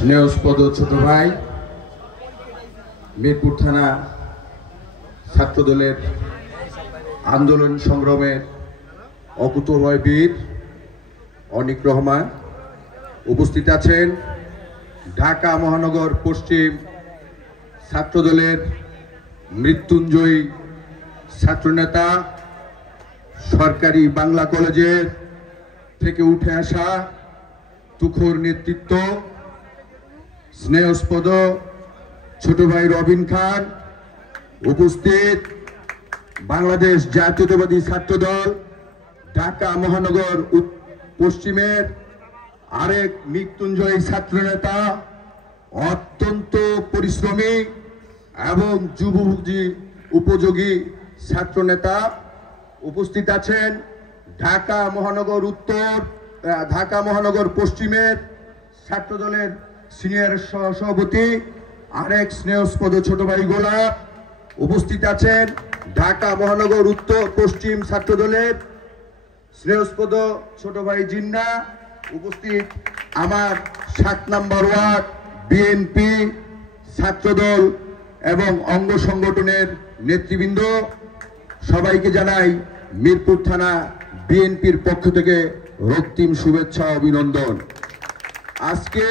স্নেহস্পদ ছোট ভাই, মিরপুর থানা ছাত্রদলের আন্দোলন সংগ্রামের অকুতোভয় বীর অনিক রহমান উপস্থিত আছেন। ঢাকা মহানগর পশ্চিম ছাত্রদলের মৃত্যুঞ্জয়ী ছাত্রনেতা, সরকারি বাংলা কলেজের থেকে উঠে আসা তুখোর নেতৃত্ব, স্নেহস্পদ ছোট ভাই রবিন খান উপস্থিত। বাংলাদেশ জাতীয়তাবাদী ছাত্রদল ঢাকা মহানগর পশ্চিমের আরেক মৃত্যুঞ্জয়ী ছাত্রনেতা, অত্যন্ত পরিশ্রমী এবং যুবজী উপযোগী ছাত্রনেতা উপস্থিত আছেন। ঢাকা মহানগর পশ্চিমের ছাত্রদলের সিনিয়র সভাপতি আরেক স্নেহস্পদ ছোট ভাই গোলাপ উপস্থিত আছেন। ঢাকা মহানগর উত্তর পশ্চিম ছাত্রদলের স্নেহস্পদ ছোট ভাই জিন্না উপস্থিত। আমার 7 নম্বর ওয়ার্ড বিএনপি ছাত্রদল এবং অঙ্গ সংগঠনের নেতৃবৃন্দ, সবাইকে জানাই মিরপুর থানা বিএনপির পক্ষ থেকে রক্তিম শুভেচ্ছা অভিনন্দন। আজকে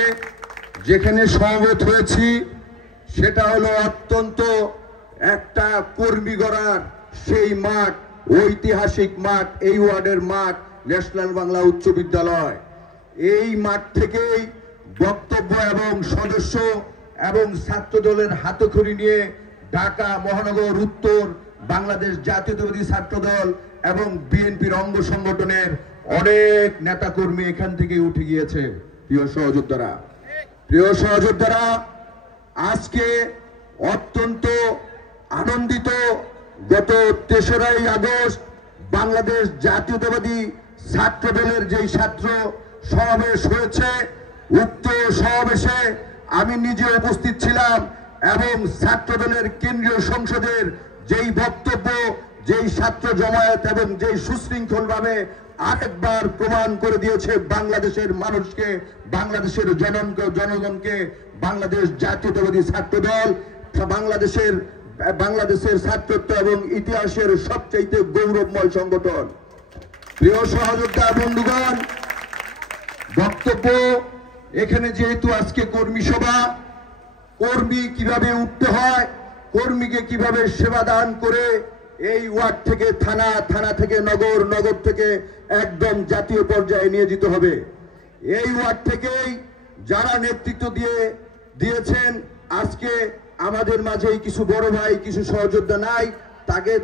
যেখানে সমবেত হয়েছি সেটা হলো অত্যন্ত একটা কর্মী গড়ার সেই মাঠ, ঐতিহাসিক মাঠ, এই ওয়ার্ডের মাঠ ন্যাশনাল বাংলা উচ্চ বিদ্যালয়। এই মাঠ থেকেই বক্তব্য এবং সদস্য এবং ছাত্রদলের হাতখড়ি নিয়ে ঢাকা মহানগর উত্তর বাংলাদেশ জাতীয়তাবাদী ছাত্রদল এবং বিএনপির অঙ্গ সংগঠনের অনেক নেতাকর্মী এখান থেকে উঠে গিয়েছে। প্রিয় সহযোদ্ধারা, আজকে অত্যন্ত আনন্দিত। গত 3রা আগস্ট বাংলাদেশ জাতীয়তাবাদী ছাত্রদলের যেই ছাত্র সমাবেশ হয়েছে, উক্ত সমাবেশে আমি নিজে উপস্থিত ছিলাম এবং ছাত্রদলের কেন্দ্রীয় সংসদের যেই বক্তব্য, যেই ছাত্র জমায়েত এবং যেই সুশৃঙ্খলভাবে আরেকবার প্রমাণ করে দিয়েছে বাংলাদেশের মানুষকে, বাংলাদেশের জনগণকে, বাংলাদেশ জাতীয়তাবাদী ছাত্রদল বাংলাদেশের ছাত্রত্ব এবং ইতিহাসের সবচাইতে গৌরবময় সংগঠন। প্রিয় সহযোদ্ধা বন্ধুগণ, বক্তব্য এখানে যেহেতু আজকে কর্মী সভা, কর্মী কিভাবে উঠতে হয়, কর্মীকে কিভাবে সেবা দান করে এই ওয়ার্ড থেকে থানা, থানা থেকে নগর, নগর থেকে একদম জাতীয় পর্যায়ে নিয়ে যেতে হবে। এই ওয়ার্ড থেকেই যারা নেতৃত্ব দিয়েছেন, আজকে আমাদের মাঝে কিছু বড় ভাই, কিছু সহযোদ্ধা নাই,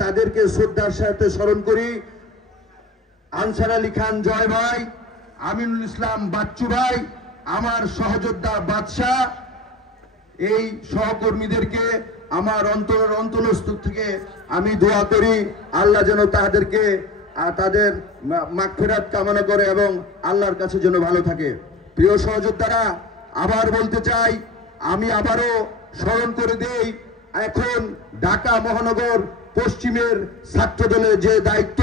তাদেরকে শ্রদ্ধার সাথে স্মরণ করি। আনসার আলী খান জয় ভাই, আমিনুল ইসলাম বাচ্চু ভাই, আমার সহযোদ্ধা বাদশাহ, এই সহকর্মীদেরকে আমার অন্তরস্থল থেকে আমি দোয়া করি আল্লাহ যেন তাদেরকে তাদের মাগফিরাত কামনা করে এবং আল্লাহর কাছে যেন ভালো থাকে। প্রিয় সহযোদ্ধারা, আবার বলতে চাই, আমি আবারও স্মরণ করে দেই, এখন ঢাকা মহানগর পশ্চিমের ছাত্রদলের যে দায়িত্ব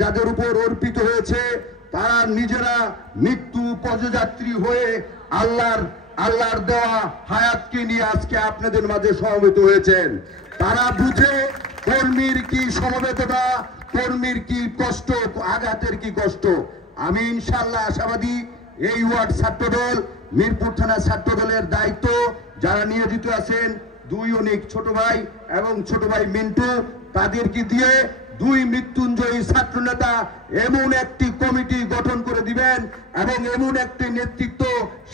যাদের উপর অর্পিত হয়েছে, তারা নিজেরা মৃত্যু পদযাত্রী হয়ে আল্লাহর দেওয়া হায়াতকে নিয়ে আজকে আপনাদের মাঝে সমবেত হয়েছেন। তারা বুঝে কর্মীর কি সমবেততা, কর্মীর কি কষ্ট, আঘাতের কি কষ্ট। আমি ইনশাআল্লাহ আশাবাদী, এই ওয়ার্ড ছাত্রদল, মিরপুর থানা ছাত্রদলের দায়িত্ব যারা নিয়োজিত আছেন, 2 অনিক ছোট ভাই এবং ছোট ভাই মিন্টু, তাদেরকে দিয়ে 2 মৃত্যুঞ্জয়ী ছাত্রনেতা এমন একটি কমিটি গঠন করে দিবেন এবং এমন একটি নেতৃত্ব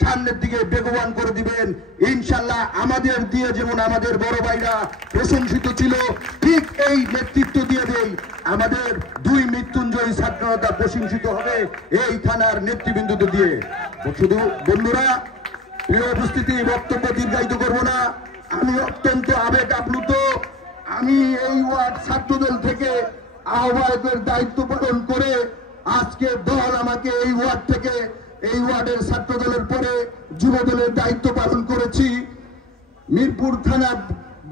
সামনের দিকে বেগবান করে দিবেন। ইনশাআল্লাহ আমাদের দিয়ে যেমন আমাদের বড় ভাইরা প্রশংসিত ছিল, ঠিক এই নেতৃত্ব দিয়ে দেই আমাদের 2 মৃত্যুঞ্জয়ী ছাত্রনেতা প্রশংসিত হবে এই থানার নেতৃবৃন্দ দিয়ে। শুধু বন্ধুরা, প্রিয় উপস্থিতি, বক্তব্য দীর্ঘায়িত করব না, আমি অত্যন্ত আবেগ আপ্লুত। আমি এই ওয়ার্ড ছাত্রদল থেকে আহ্বায়কের দায়িত্ব পালন করে আজকে দল আমাকে এই ওয়ার্ড থেকে, এই ওয়ার্ডের ছাত্রদলের পরে যুবদলের দায়িত্ব পালন করেছি। মিরপুর থানা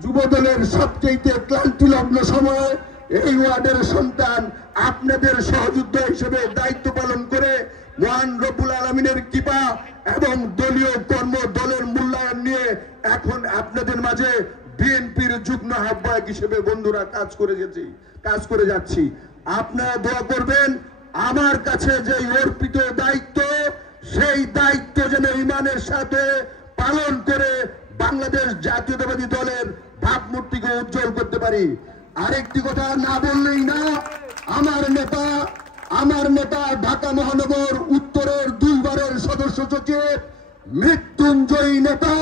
যুবদলের সবচেয়ে ক্লান্তিলগ্ন সময়ে এই ওয়ার্ডের সন্তান আপনাদের সহযোদ্ধা হিসেবে দায়িত্ব পালন করে মহান রব্বুল আলামিনের কৃপা এবং দলীয় কর্ম দলের মূল্যায়ন নিয়ে এখন আপনাদের মাঝে বিএনপির যুগ্ম আহ্বায়ক হিসেবে বন্ধুরা কাজ করে যাচ্ছি। আপনারা দোয়া করবেন আমার কাছে যে অর্পিত দায়িত্ব, সেই দায়িত্ব যেন ঈমানের সাথে পালন করে বাংলাদেশ জাতীয়তাবাদী দলের ভাবমূর্তিকে উজ্জ্বল করতে পারি। আরেকটি কথা না বললেই না, আমার নেতা ঢাকা মহানগর উত্তরের 2 বারের সদস্য সচিব, মৃত্যুঞ্জয়ী নেতা,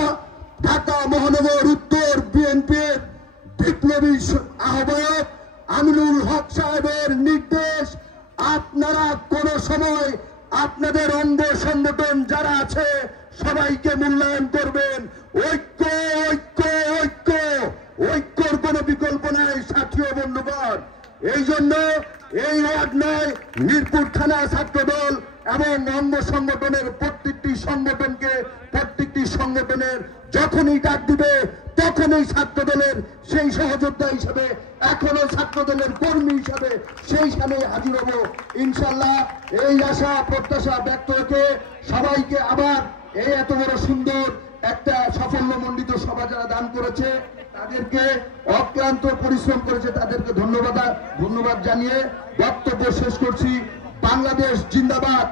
ঢাকা মহানগর উত্তর বিএনপির বিপ্লবী আহ্বায়ক আমিনুল হক সাহেবের নির্দেশ, আপনারা কোন সময় আপনাদের অঙ্গ সংগঠন যারা আছে সবাইকে মূল্যায়ন করবেন। ঐক্য ঐক্য ঐক্য, ঐক্যর কোনো বিকল্প নাই সাথী ও বন্ধুগণ। এই জন্য এই ওয়ার্ড নয়, মিরপুর থানা ছাত্রদল এবং অঙ্গ সংগঠনের প্রত্যেকটি সংগঠনের যখনই ডাক দিবে তখনই ছাত্রদলের সেই সহযোদ্ধা হিসেবে, এখনো ছাত্রদলের কর্মী হিসেবে সেইখানে হাজির হব ইনশাল্লাহ। এই আশা প্রত্যাশা ব্যক্ত রেখে সবাইকে আবার এই এত বড় সুন্দর একটা সাফল্যমণ্ডিত সভা যারা দান করেছে, তাদেরকে অক্লান্ত পরিশ্রম করেছে, তাদেরকে ধন্যবাদ জানিয়ে বক্তব্য শেষ করছি। বাংলাদেশ জিন্দাবাদ।